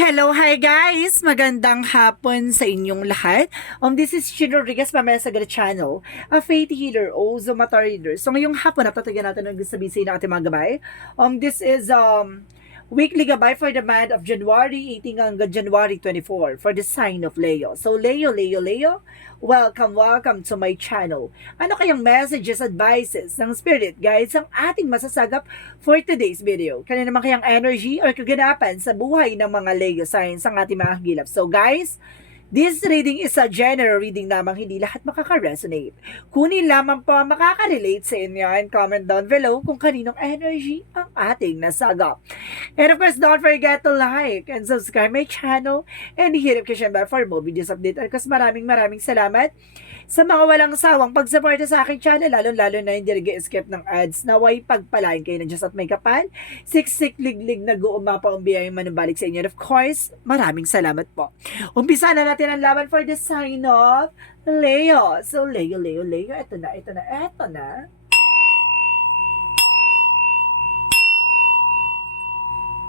Hello, hi guys! Magandang hapon sa inyong lahat. This is Shino Rodriguez, Pamela Sagara Channel, a faith healer o Zomata reader. So ngayong hapon, napatagyan natin ang sabihin ng ating mga gabay. This is weekly gabay for the month of January 18 hanggang January 24 for the sign of Leo. So Leo, welcome to my channel. Ano kayang messages, advices ng spirit guides ang ating masasagap for today's video? Kanina naman kayang energy or kaganapan sa buhay ng mga Leo signs ang ating mga hagilap. So guys, this reading is a general reading lamang, hindi lahat makaka-resonate. Kunin lamang po ang makaka-relate sa inyo and comment down below kung kaninong energy ang ating nasagap. And of course, don't forget to like and subscribe my channel and hit notification bell for more videos update. At maraming salamat sa mga walang sawang pagsuporta sa aking channel, lalo na hindi nag-skip ng ads. Naway pagpalain kayo ng Diyos at may kapal. Siksik liglig nag-uumapa ang biyayang manubalik sa inyo. And of course, maraming salamat po. Umpisa na natin ang laban for the sign of Leo. So, Leo. Ito na.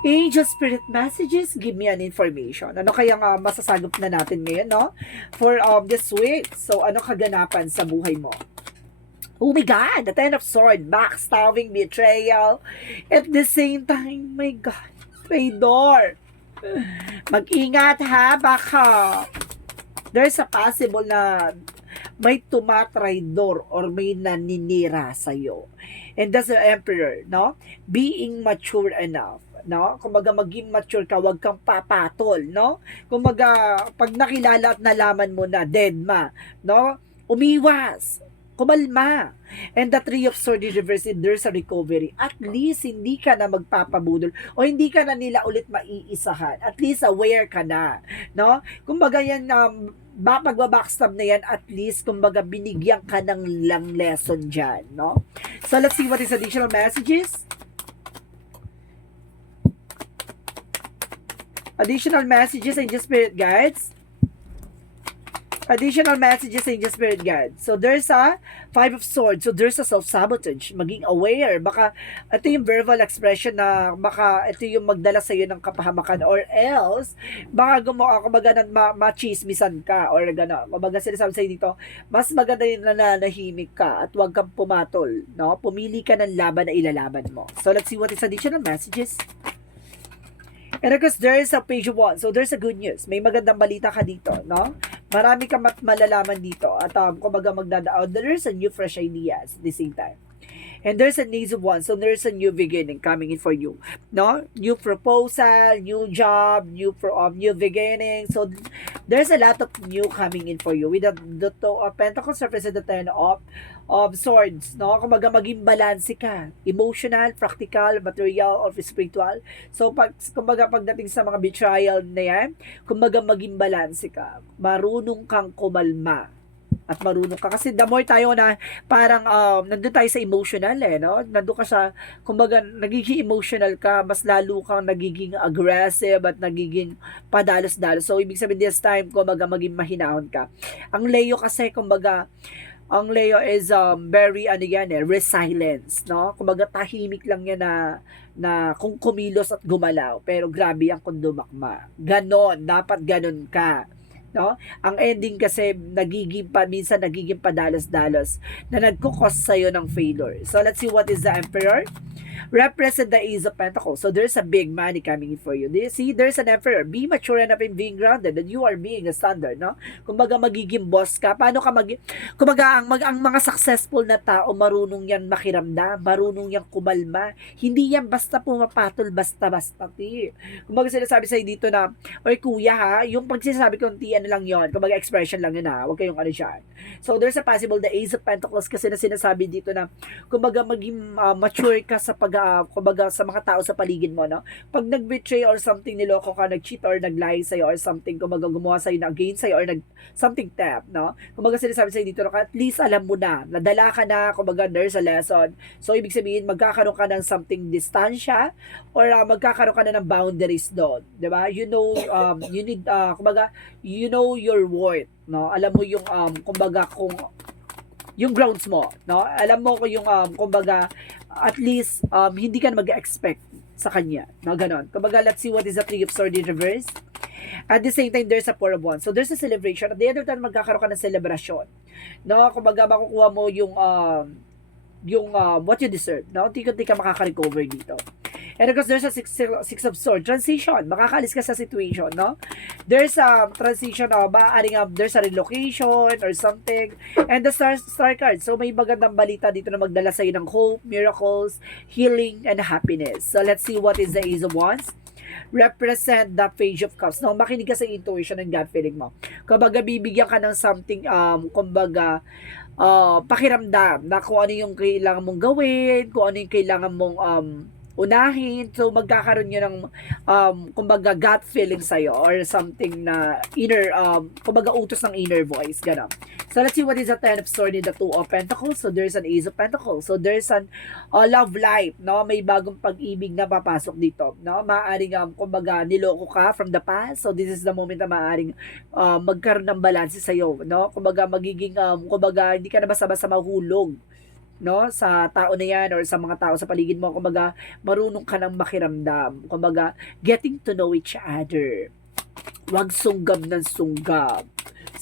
Angel Spirit Messages, give me an information. Ano kayang masasagap na natin ngayon, no? For this week. So, ano kaganapan sa buhay mo? Oh my God! The Ten of Swords, backstabbing, betrayal. At the same time, my God, traitor. Mag-ingat ha, baka there's a possible na may tumatraidor or may naninira sa'yo. And that's the Emperor, no? Being mature enough, no? Kumbaga maging mature ka, wag kang papatol, no? Kumbaga pag nakilala at nalaman mo na dead ma, no? Umiwas, kumalma. And the Three of Swords in reverse, there's a recovery. At least hindi ka na magpapabudol o hindi ka na nila ulit maiisahan. At least aware ka na, no? Kumbaga yan pagbabackstab na yan, at least kumbaga binigyan ka ng lang lesson dyan, no? So let's see what is additional messages. Additional messages and just spirit guides. Additional messages and just spirit guides. So there's a Five of Swords. So there's a self-sabotage. Maging aware. Baka ito yung verbal expression na baka ito yung magdala sa iyo ng kapahamakan, or else baka gumawa kumbaga machismisan ka or gano'n. Kumbaga sinasabi sa iyo dito, mas maganda yung nananahimik ka at huwag kang pumatol, no? Pumili ka ng laban na ilalaban mo. So let's see what is additional messages. And of course, there is a page 1. So there's a good news. May magandang balita ka dito, no? Marami ka malalaman dito. At kumbaga magdadaan, there's a new fresh ideas at the same time. And there's a needs of one. So there's a new beginning coming in for you. No? New proposal, new job, new beginning. So there's a lot of new coming in for you. With the Two of Pentacles represent the Ten of Swords. No? Kumbaga maging balanse ka. Emotional, practical, material, or spiritual. So kumbaga pagdating sa mga betrayal na yan, kumbaga maging balanse ka. Marunong kang kumalma. At marunong ka. Kasi the more tayo na parang nandun tayo sa emotional no? Nandun ka sa, kumbaga nagiging emotional ka, mas lalo kang nagiging aggressive at nagiging padalos-dalos. So ibig sabihin this time, kumbaga maging mahinahon ka. Ang Leo kasi, kumbaga, ang Leo is very resilience, no? Kumbaga tahimik lang yan na kung kumilos at gumalaw, pero grabe ang kung dumakma. Ganon, dapat ganon ka. No? Ang ending kasi minsan nagiging padalos-dalos na nagkukos sa'yo ng failure. So let's see what is the Emperor. Represent the Ace of Pentacles. So there's a big money coming in for you. See, there's an Emperor. Be mature enough in being grounded that you are being a standard, no? Kumbaga magiging boss ka. Paano ka kumbaga ang mga successful na tao, marunong yan makiramdam, marunong yan kumalma. Hindi yan basta pumapatol basta-basta. Kumbaga sinasabi sa'yo dito na, or kuya ha, yung pag sinasabi ko ano lang yon, kumbaga expression lang yun ha, huwag kayong ano dyan. So there's a possible the Ace of Pentacles kasi na sinasabi dito na kumbaga maging mature ka sa kumbaga sa mga tao sa paligid mo, no? Pag nag-betray or something, niloko ka, nag-cheat or nag-lie sa'yo or something, kumbaga gumawa sa'yo na against sa'yo or something tap, no? Kumbaga sinasabi sa'yo dito, at least alam mo na, nadala ka na, kumbaga there's a lesson. So ibig sabihin, magkakaroon ka ng something distansya or magkakaroon ka na ng boundaries doon, di ba? You know, you need, kumbaga, you know your worth, no? Alam mo yung, kumbaga, kung yung grounds mo, no? Alam mo ko yung kumbaga at least hindi ka mag-expect sa kanya. No, ganon. Kumbaga, let's see what is the Three of Swords in reverse. At the same time, there's a Four of Wands. So, there's a celebration. At the end of time, magkakaroon ka ng celebration. No, kumbaga, makukuha mo yung what you deserve. No, hindi ka makaka-recover dito. And of course, there's a six of Swords. Transition. Makakaalis ka sa situation, no? There's a transition, maaaring there's a relocation or something. And the star card. So, may magandang balita dito na magdala sa'yo ng hope, miracles, healing, and happiness. So, let's see what is the Ace of Wands. Represent the Page of Cups. No, makinig ka sa intuition and gut feeling mo. Kumbaga, bibigyan ka ng something, kumbaga, pakiramdam na kung ano yung kailangan mong gawin, kung ano yung kailangan mong unahin. So, magkakaroon yun ng, kumbaga, gut feeling sa'yo or something na inner, kumbaga, utos ng inner voice. Gano'n. So, let's see what is the Ten of Swords in the Two of Pentacles. So, there's an Ace of Pentacles. So, there's an love life, no? May bagong pag-ibig na papasok dito, no? Maaaring, kumbaga, niloko ka from the past. So, this is the moment na maaaring magkaroon ng balance sa'yo, no? Kumbaga, magiging, kumbaga, hindi ka na basta-basta mahulog, no, sa tao na yan or sa mga tao sa paligid mo. Kumbaga, marunong ka ng makiramdam. Kumbaga, getting to know each other. Wag sunggab ng sunggab.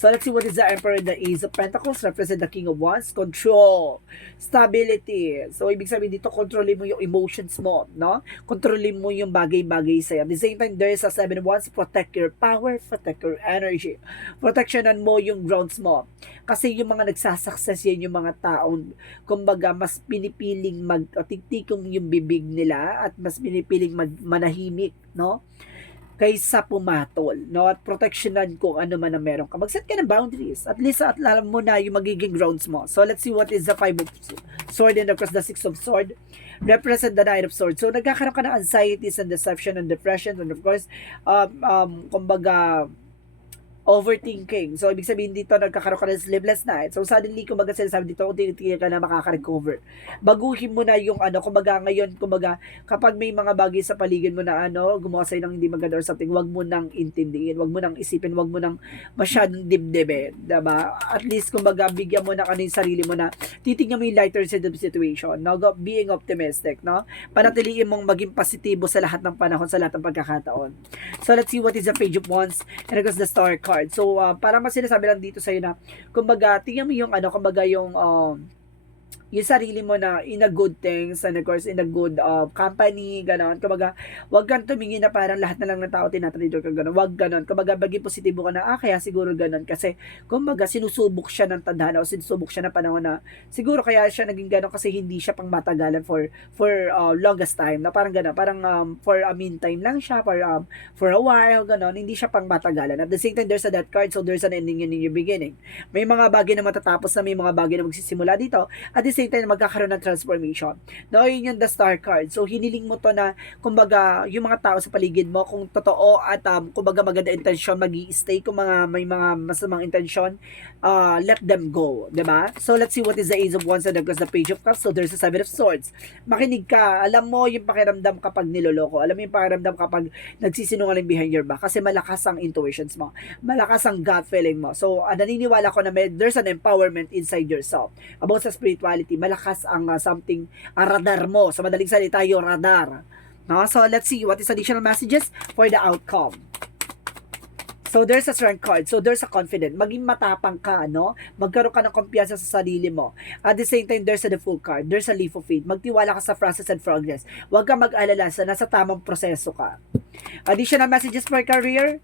So, let's see what is the Emperor and the Ace of Pentacles. Represent the King of Wands. Control. Stability. So, ibig sabihin dito, kontrolin mo yung emotions mo, no? Kontrolin mo yung bagay-bagay sa'yo. At the same time, there is a Seven of Wands. Protect your power. Protect your energy. Protectionan mo yung grounds mo. Kasi yung mga nagsasucess yan, yung mga taong, kumbaga, mas pinipiling magtiktikong yung bibig nila at mas pinipiling manahimik, no? Kaysa pumatol, no? At protectionan kung ano man ang meron ka. Mag-set ka ng boundaries. At least at alam mo na yung magiging grounds mo. So, let's see what is the Five of Swords and of course the Six of Swords. Represent the Nine of Swords. So, nagkakaroon ka ng anxieties and deception and depression and of course, kumbaga, overthinking. So, ibig sabihin dito, nagkakaroon ka ng sleepless night. So, suddenly, kumbaga sinasabi dito, kung tinitingin ka na makaka-recover. Baguhin mo na yung kumbaga ngayon, kumbaga, kapag may mga bagay sa paligid mo na gumawa sa'yo ng hindi maganda or something, wag mo nang intindihin, wag mo nang isipin, wag mo nang masyadong dibdibin. Diba? At least, kumbaga, bigyan mo na yung sarili mo na titingnan mo yung lighter side of situation. No? Being optimistic, no? Panatiliin mong maging positibo sa lahat ng panahon, sa lahat ng pagkakataon. So, let's see what is the Page of Wands and of course the Star card. So, para mas sinasabi lang dito sa'yo na, kumbaga, tingnan mo yung kumbaga yung sarili mo na in a good things and of course in a good company, gano'n. Kumbaga, wag kang tumingin na parang lahat na lang ng tao tinatrader ka, gano'n. Wag gano'n. Kumbaga, maging positibo ka na, kaya siguro gano'n. Kasi, kumbaga, sinusubok siya ng tadhana o sinusubok siya ng panahon na siguro kaya siya naging gano'n kasi hindi siya pang matagalan for longest time. Na parang gano'n. Parang for a meantime lang siya, for a while, gano'n. Hindi siya pang matagalan. At the same time, there's a death card, so there's an ending in your beginning. May mga bagay na matatapos na may mga bagay na magsisimula dito. At the same time, magkakaroon ng transformation. No, yun yung the Star card. So, hiniling mo to na, kumbaga, yung mga tao sa paligid mo, kung totoo at, kumbaga, maganda intensyon, mag-i-stay. Kung may mga masamang intensyon, let them go. Diba? So, let's see what is the Ace of Wands and of course the Page of Cups. So, there's the Seven of Swords. Makinig ka. Alam mo yung pakiramdam kapag niloloko. Alam mo yung pakiramdam kapag nagsisinungaling behind your back. Kasi malakas ang intuitions mo. Malakas ang gut feeling mo. So, naniniwala ko na there's an empowerment inside yourself. About sa spirituality, malakas ang something, radar mo. Sa madaling salita, yung radar. No? So, let's see what is additional messages for the outcome. So, there's a strength card. So, there's a confident. Maging matapang ka, no? Magkaroon ka ng kumpiyansa sa sarili mo. At the same time, there's a full card. There's a leap of faith. Magtiwala ka sa process and progress. Huwag kang mag-alala sa nasa tamang proseso ka. Additional messages for career.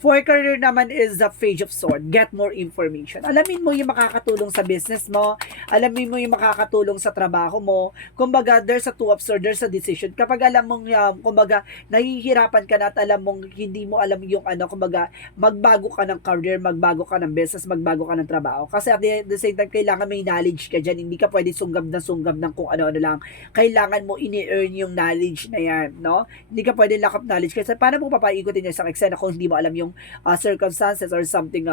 For career naman is the Page of Swords. Get more information. Alamin mo yung makakatulong sa business mo. Alamin mo yung makakatulong sa trabaho mo. Kumbaga, there's a Two of Swords, there's a decision. Kapag alam mong, kumbaga, nahihirapan ka na at alam mong hindi mo alam yung kumbaga, magbago ka ng career, magbago ka ng business, magbago ka ng trabaho. Kasi at the same time, kailangan may knowledge ka dyan. Hindi ka pwede sunggab ng kung ano-ano lang. Kailangan mo ini-earn yung knowledge na yan, no? Hindi ka pwede lack of knowledge. Kasi paano mo papaikutin yung isang eksena kung hindi mo alam yung circumstances or something,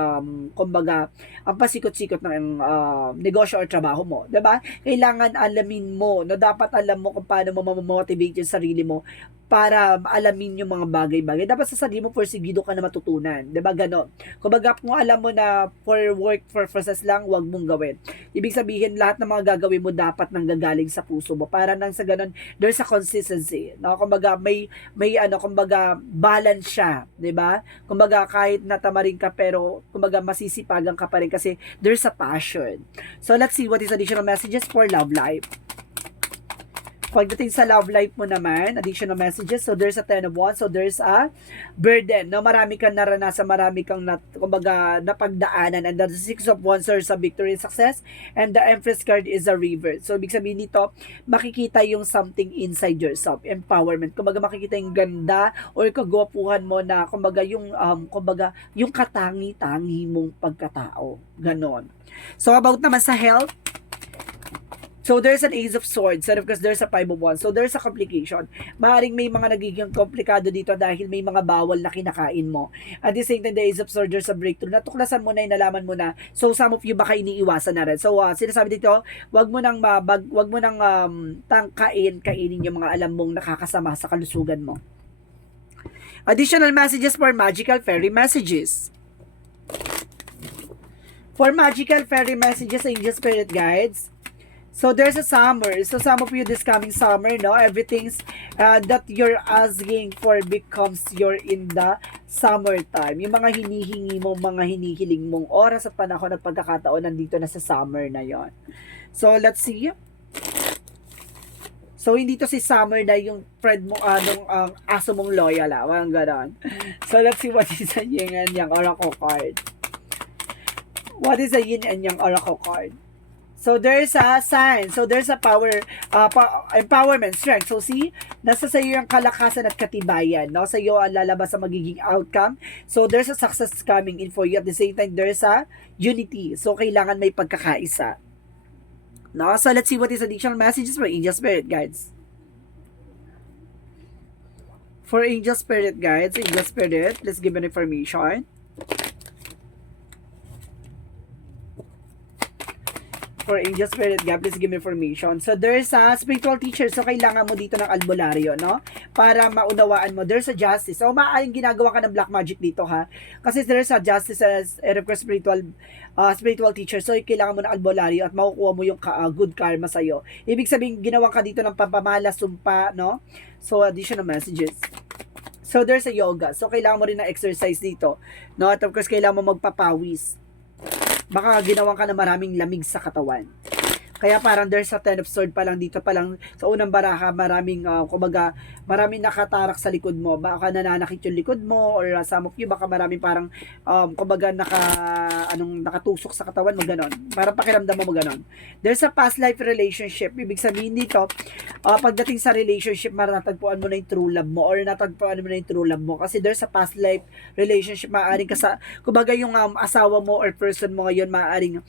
kumbaga, ang pasikot-sikot ng negosyo or trabaho mo, diba? Kailangan alamin mo, no? Dapat alam mo kung paano mo mamotivate yung sarili mo para alamin yung mga bagay-bagay. Dapat sa sarili mo, porsigido ka na matutunan. Diba ganon? Kumbaga, kung alam mo na for work purposes lang, wag mong gawin. Ibig sabihin, lahat ng mga gagawin mo dapat nanggagaling sa puso mo. Para nang sa ganon, there's a consistency. No? Kumbaga, may kumbaga, balance siya. Diba? Kumbaga, kahit natamarin ka, pero, kumbaga, masisipagan ka pa rin kasi there's a passion. So, let's see what is additional messages for love life. Pagdating sa love life mo naman, additional messages, so there's a 10 of Wands, so there's a burden, no? Marami kang naranasan, marami kang kumbaga, napagdaanan, and the 6 of Wands is a victory and success, and the Empress card is a river. So, ibig sabihin nito, makikita yung something inside yourself, empowerment. Kumbaga, makikita yung ganda or kagwapuhan mo na, kumbaga, kumbaga, yung katangi-tangi mong pagkatao. Ganon. So, about naman sa health, so, there's an Ace of Swords, and of course, there's a 5 of Wands. So, there's a complication. Maaring may mga nagiging komplikado dito dahil may mga bawal na kinakain mo. At the same time, the Ace of Swords, there's a breakthrough. Natuklasan mo na, nalaman mo na. So, some of you baka iniiwasan na rin. So, sinasabi dito, wag mo nang kainin yung mga alam mong nakakasama sa kalusugan mo. Additional messages for magical fairy messages. For magical fairy messages, angel spirit guides, so there's a summer. So some of you this coming summer, no, everything's that you're asking for becomes your in the summertime. Yung mga hinihingi mo, mga hinihiling mong oras at panahon at pagkakataon nandito na sa summer na yon. So let's see. So hindi to si summer na yung friend mo aso mong loyal walang ganon. So let's see what is the yin and yang oracle card. What is the yin and yang oracle card? So, there's a sign. So, there's a power, empowerment, strength. So, see, nasa sa iyo yung kalakasan at katibayan. No? Sa iyo ang lalabas sa magiging outcome. So, there's a success coming in for you. At the same time, there's a unity. So, kailangan may pagkakaisa. No? So, let's see what is additional messages for angel spirit guides. For angel spirit guides, angel spirit, let's give an information. For angel spirit guide, please give me information. So, there's a spiritual teacher. So, kailangan mo dito ng albularyo, no? Para maunawaan mo. There's a justice. So, maaaring ginagawa ka ng black magic dito, ha? Kasi there's a justice as spiritual teacher. So, kailangan mo ng albularyo at makukuha mo yung good karma sa'yo. Ibig sabihin, ginawa ka dito ng pampamala, sumpa, no? So, additional messages. So, there's a yoga. So, kailangan mo rin ng exercise dito, no? At of course, kailangan mo magpapawis. Baka ginawan ka na maraming lamig sa katawan. Kaya parang there's a 10 of sword pa lang dito pa lang sa unang baraha, maraming maraming nakatarak sa likod mo. Baka nananakit yung likod mo or some of you baka maraming parang nakatusok sa katawan mo ganon. Parang pakiramdam mo ganon. There's a past life relationship. Ibig sabihin dito, pagdating sa relationship, matatagpuan mo na yung true love mo or natagpuan mo na yung true love mo kasi there's a past life relationship. Maaaring kumbaga yung asawa mo or person mo ngayon, maaaring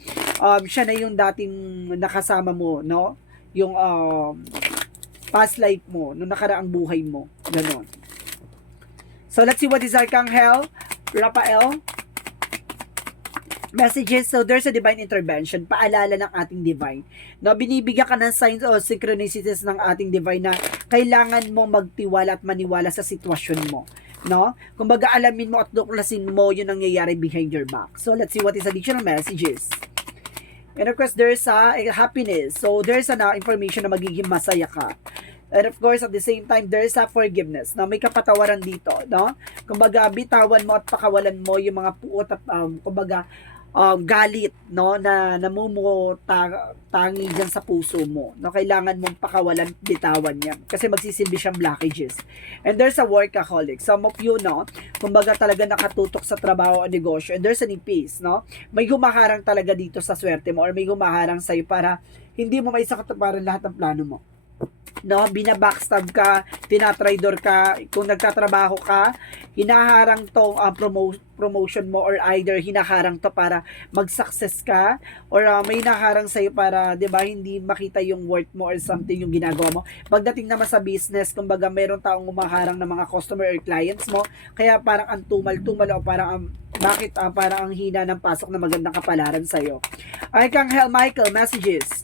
siya na yung dating nakasama mo, no? Yung past life mo, nung nakaraang buhay mo. Ganon. So, let's see what is Archangel Raphael messages. So, there's a divine intervention. Paalala ng ating divine. No, binibigyan ka ng signs o synchronicities ng ating divine na kailangan mong magtiwala at maniwala sa sitwasyon mo. No? Kumbaga, alamin mo at tuklasin mo yung nangyayari behind your back. So, let's see what is additional messages. And of course, there's a happiness. So, there's a information na magiging masaya ka. And of course, at the same time, there's a forgiveness. No? May kapatawaran dito. No? Kumbaga, bitawan mo at pakawalan mo yung mga puot at kumbaga, galit, no, na tangi dyan sa puso mo. No? Kailangan mong pakawalan, bitawan yan. Kasi magsisilbi siyang blockages. And there's a workaholic. Some of you, no, kumbaga talaga nakatutok sa trabaho o negosyo. And there's an peace, no? May humaharang talaga dito sa swerte mo or may humaharang sa'yo para hindi mo maisakatuparan lahat ng plano mo. No, binabackstab ka, tinatraidor ka, kung nagtatrabaho ka, hinaharang tong promotion mo or either hinaharang to para mag-success ka or may hinaharang sa'yo para, 'di ba, hindi makita yung worth mo or something yung ginagawa mo. Pagdating naman sa business, kumbaga mayroong taong humaharang ng mga customer or clients mo, kaya parang ang tumal-tumal o parang bakit parang ang hina ng pasok na magandang kapalaran sa'yo. Archangel Michael, messages.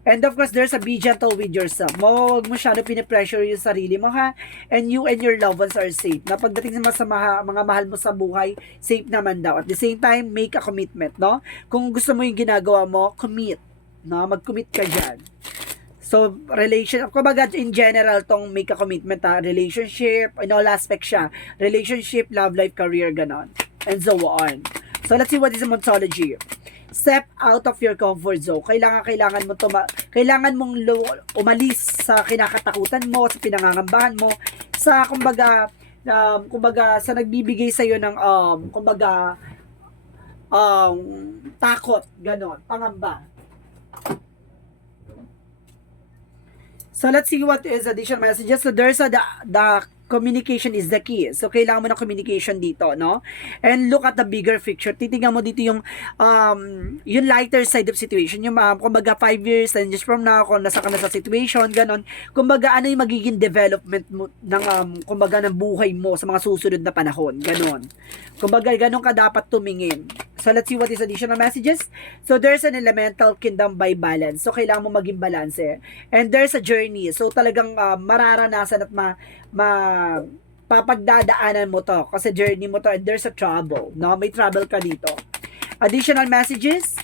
And of course, there's a be gentle with yourself. Huwag mo masyado pinipressure yung sarili mo, ha? And you and your loved ones are safe. Na pagdating sa mga mahal mo sa buhay, safe naman daw. At the same time, make a commitment, no? Kung gusto mo yung ginagawa mo, commit. No? Mag-commit ka dyan. So, kumbaga in general, tong make a commitment, ha? Relationship, in all aspects siya. Relationship, love life, career, ganon. And so on. So, let's see what is the Montology. Step out of your comfort zone. Kailangan mong umalis sa kinakatakutan mo, sa pinangangambahan mo, sa kumbaga sa nagbibigay sa iyo ng takot, ganon, pangamba. So let's see what is additional messages. So there's the communication is the key. So kailangan mo ng communication dito, no? And look at the bigger picture. Titingnan mo dito yung lighter side of situation. Yung kumbaga 5 years, 10 years from now, kung nasa ka na sa situation, ganon. Kumbaga ano yung magiging development mo ng kumbaga ng buhay mo sa mga susunod na panahon, ganon. Kumbaga ganon ka dapat tumingin. So let's see what is additional messages. So there's an elemental kingdom by balance. So kailangan mo maging balance. And there's a journey. So talagang mararanasan at papagdadaanan mo to kasi journey mo to, and there's a trouble, no? May trouble ka dito. Additional messages.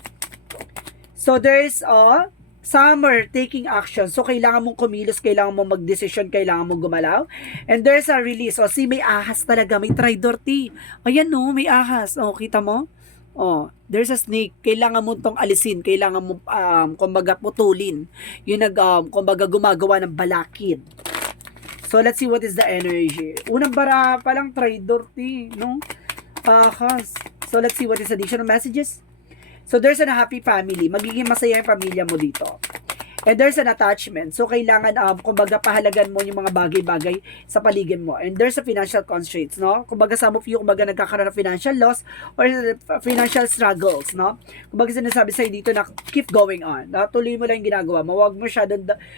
So there's a summer taking action. So kailangan mong kumilos, kailangan mong magdesisyon, kailangan mong gumalaw. And there's a release. O may ahas talaga, may tridorty. Ayan, no, may ahas. O, kita mo? Oh, there's a snake. Kailangan mo tong alisin, kailangan mo kumbaga putulin. Yung kumbaga gumagawa ng balakid. So let's see what is the energy. Unang bara pa lang tridorty, no? Ahas. So let's see what is additional messages. So there's a happy family. Magiging masaya yung pamilya mo dito. And there's an attachment. So, kailangan, kumbaga, pahalagan mo yung mga bagay-bagay sa paligid mo. And there's a financial constraints, no? Kumbaga, some of you, kumbaga, nagkakaroon ng financial loss or financial struggles, no? Kumbaga, sinasabi sa'yo dito na keep going on. No? Tuloy mo lang yung ginagawa mo. Huwag mo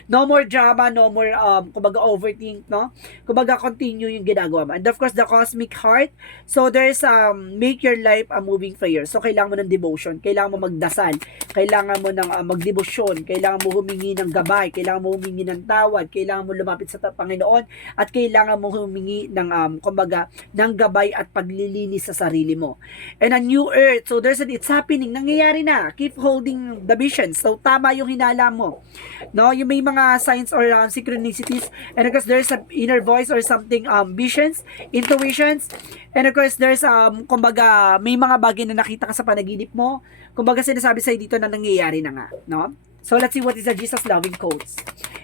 no more drama, no more, kumbaga, overthink, no? Kumbaga, continue yung ginagawa mo. And of course, the cosmic heart. So, there's, make your life a moving prayer. So, kailangan mo ng devotion. Kailangan mo magdasal. Kailangan mo ng magdebosyon. Kailangan mo humingi ng gabay, kailangan mo humingi ng tawad, kailangan mo lumapit sa Panginoon, at kailangan mo humingi ng kumbaga ng gabay at paglilinis sa sarili mo. And a new earth, so it's happening, nangyayari na. Keep holding the vision. So tama yung hinala mo. No, yung may mga signs or synchronicities, and of course there's a inner voice or something, visions, intuitions, and of course there's kumbaga may mga bagay na nakita ka sa panaginip mo. Kumbaga sinasabi sa'yo dito na nangyayari na nga, no? So, let's see what is the Jesus loving quotes.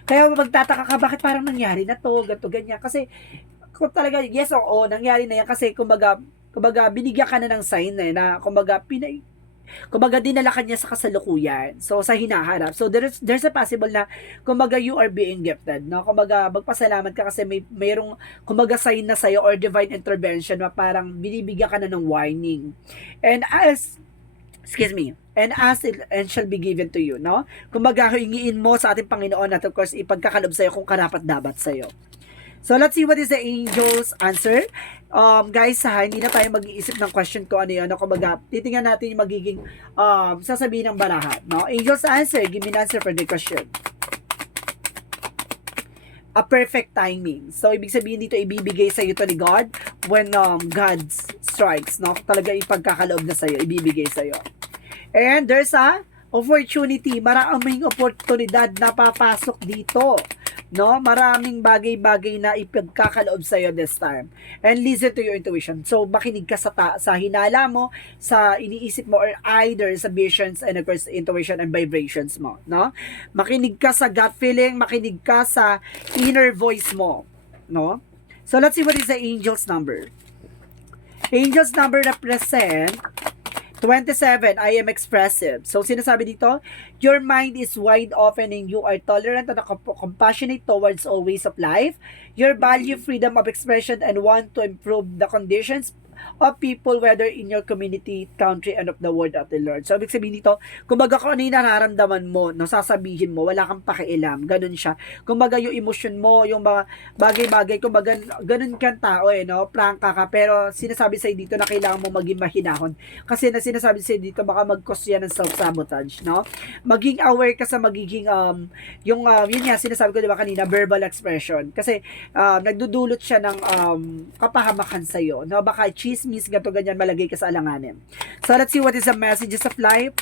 Kaya magtataka ka, bakit parang nangyari na to, ganito, ganyan. Kasi, kung talaga, yes o oo, nangyari na yan. Kasi, kumbaga binigyan ka na ng sign na kumbaga, dinala ka niya sa kasalukuyan. So, sa hinaharap. So, there's a possible na, kumbaga, you are being gifted. No? Kumbaga, magpasalamat ka kasi mayroong, kumbaga, sign na sa'yo or divine intervention na parang binibigyan ka na ng warning. And ask it and shall be given to you, no? Kumbaga, hingiin mo sa ating Panginoon at of course, ipagkakalob sa'yo kung karapat-dapat sa'yo. So, let's see what is the angel's answer. Guys, hindi na tayo mag-iisip ng question ko ano yun. Kumbaga, titingnan natin yung magiging sasabihin ng baraha, no? Angel's answer, give me an answer for the question. A perfect timing. So, ibig sabihin dito, ibibigay sa'yo to ni God when God strikes, no? Talaga ipagkakaloob na sa'yo, ibibigay sa'yo. And there's a opportunity. Maraming oportunidad na papasok dito, no? Maraming bagay-bagay na ipagkakaloob sa'yo this time. And listen to your intuition. So, makinig ka sa hinala mo, sa iniisip mo, or either sa visions and of course, intuition and vibrations mo, no? Makinig ka sa gut feeling, makinig ka sa inner voice mo, no? So, let's see what is the angel's number. Angel's number represent 27, I am expressive. So, sinasabi dito, your mind is wide open and you are tolerant and compassionate towards all ways of life. Your value freedom of expression and want to improve the conditions of people, whether in your community, country, and of the world at the Lord. So, ibig sabihin dito, kumbaga kung ano yung nararamdaman mo, no, sasabihin mo, wala kang pakialam. Ganun siya. Kumbaga yung emosyon mo, yung mga bagay-bagay, kumbaga ganun kang tao no, prangka ka, pero sinasabi sa'yo dito na kailangan mo maging mahinahon. Kasi na sinasabi sa'yo dito, baka mag-cause yan ng self-sabotage, no? Maging aware ka sa magiging, yun nga, sinasabi ko diba kanina, verbal expression. Kasi, nagdudulot siya ng kapahamakan sa'yo, no? Baka chismis, gato ganyan, malagay ka sa alanganin. So, let's see what is the messages of life.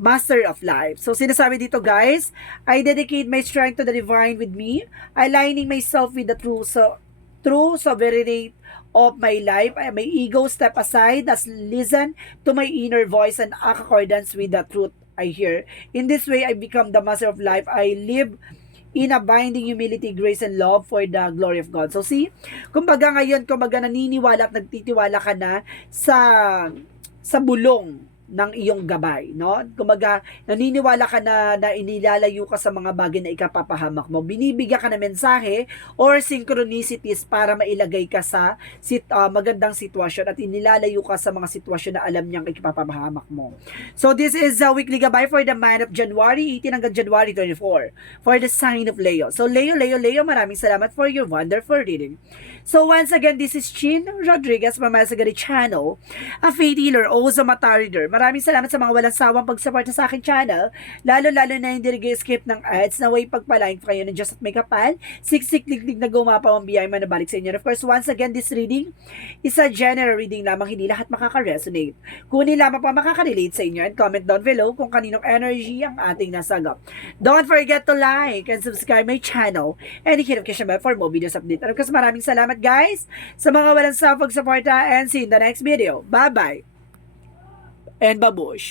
Master of life. So, sinasabi dito, guys, I dedicate my strength to the divine with me, aligning myself with the true sovereignty of my life. My ego step aside as listen to my inner voice and accordance with the truth I hear. In this way, I become the master of life. I live in abiding humility, grace, and love for the glory of God. So, see, kumbaga ngayon, kumbaga naniniwala at nagtitiwala ka na sa bulong ng iyong gabay, no? Kumbaga, naniniwala ka na inilalayo ka sa mga bagay na ikapapahamak mo. Binibigyan ka ng mensahe or synchronicities para mailagay ka sa magandang sitwasyon at inilalayo ka sa mga sitwasyon na alam niyang ikipapahamak mo. So, this is a weekly gabay for the month of January 18 hanggang January 24 for the sign of Leo. So, Leo, maraming salamat for your wonderful reading. So, once again, this is Chin Rodriguez from Masagari Channel, a faith healer, also mata reader. Maraming salamat sa mga walang sawang pag-support sa aking channel, lalo-lalo na hindi nag-escape ng ads, na way pagpalain kayo ng Diyos at may kapal, siksik-liglig na gumapaw ang biyay manabalik sa inyo. Of course, once again, this reading is a general reading lamang, hindi lahat makaka-resonate. Kunin lamang pa makaka-relate sa inyo and comment down below kung kaninong energy ang ating nasagap. Don't forget to like and subscribe my channel and hit notification bell for more videos update. And of course, maraming salamat guys sa mga walang sawang pag-suporta and see you in the next video. Bye-bye and babush!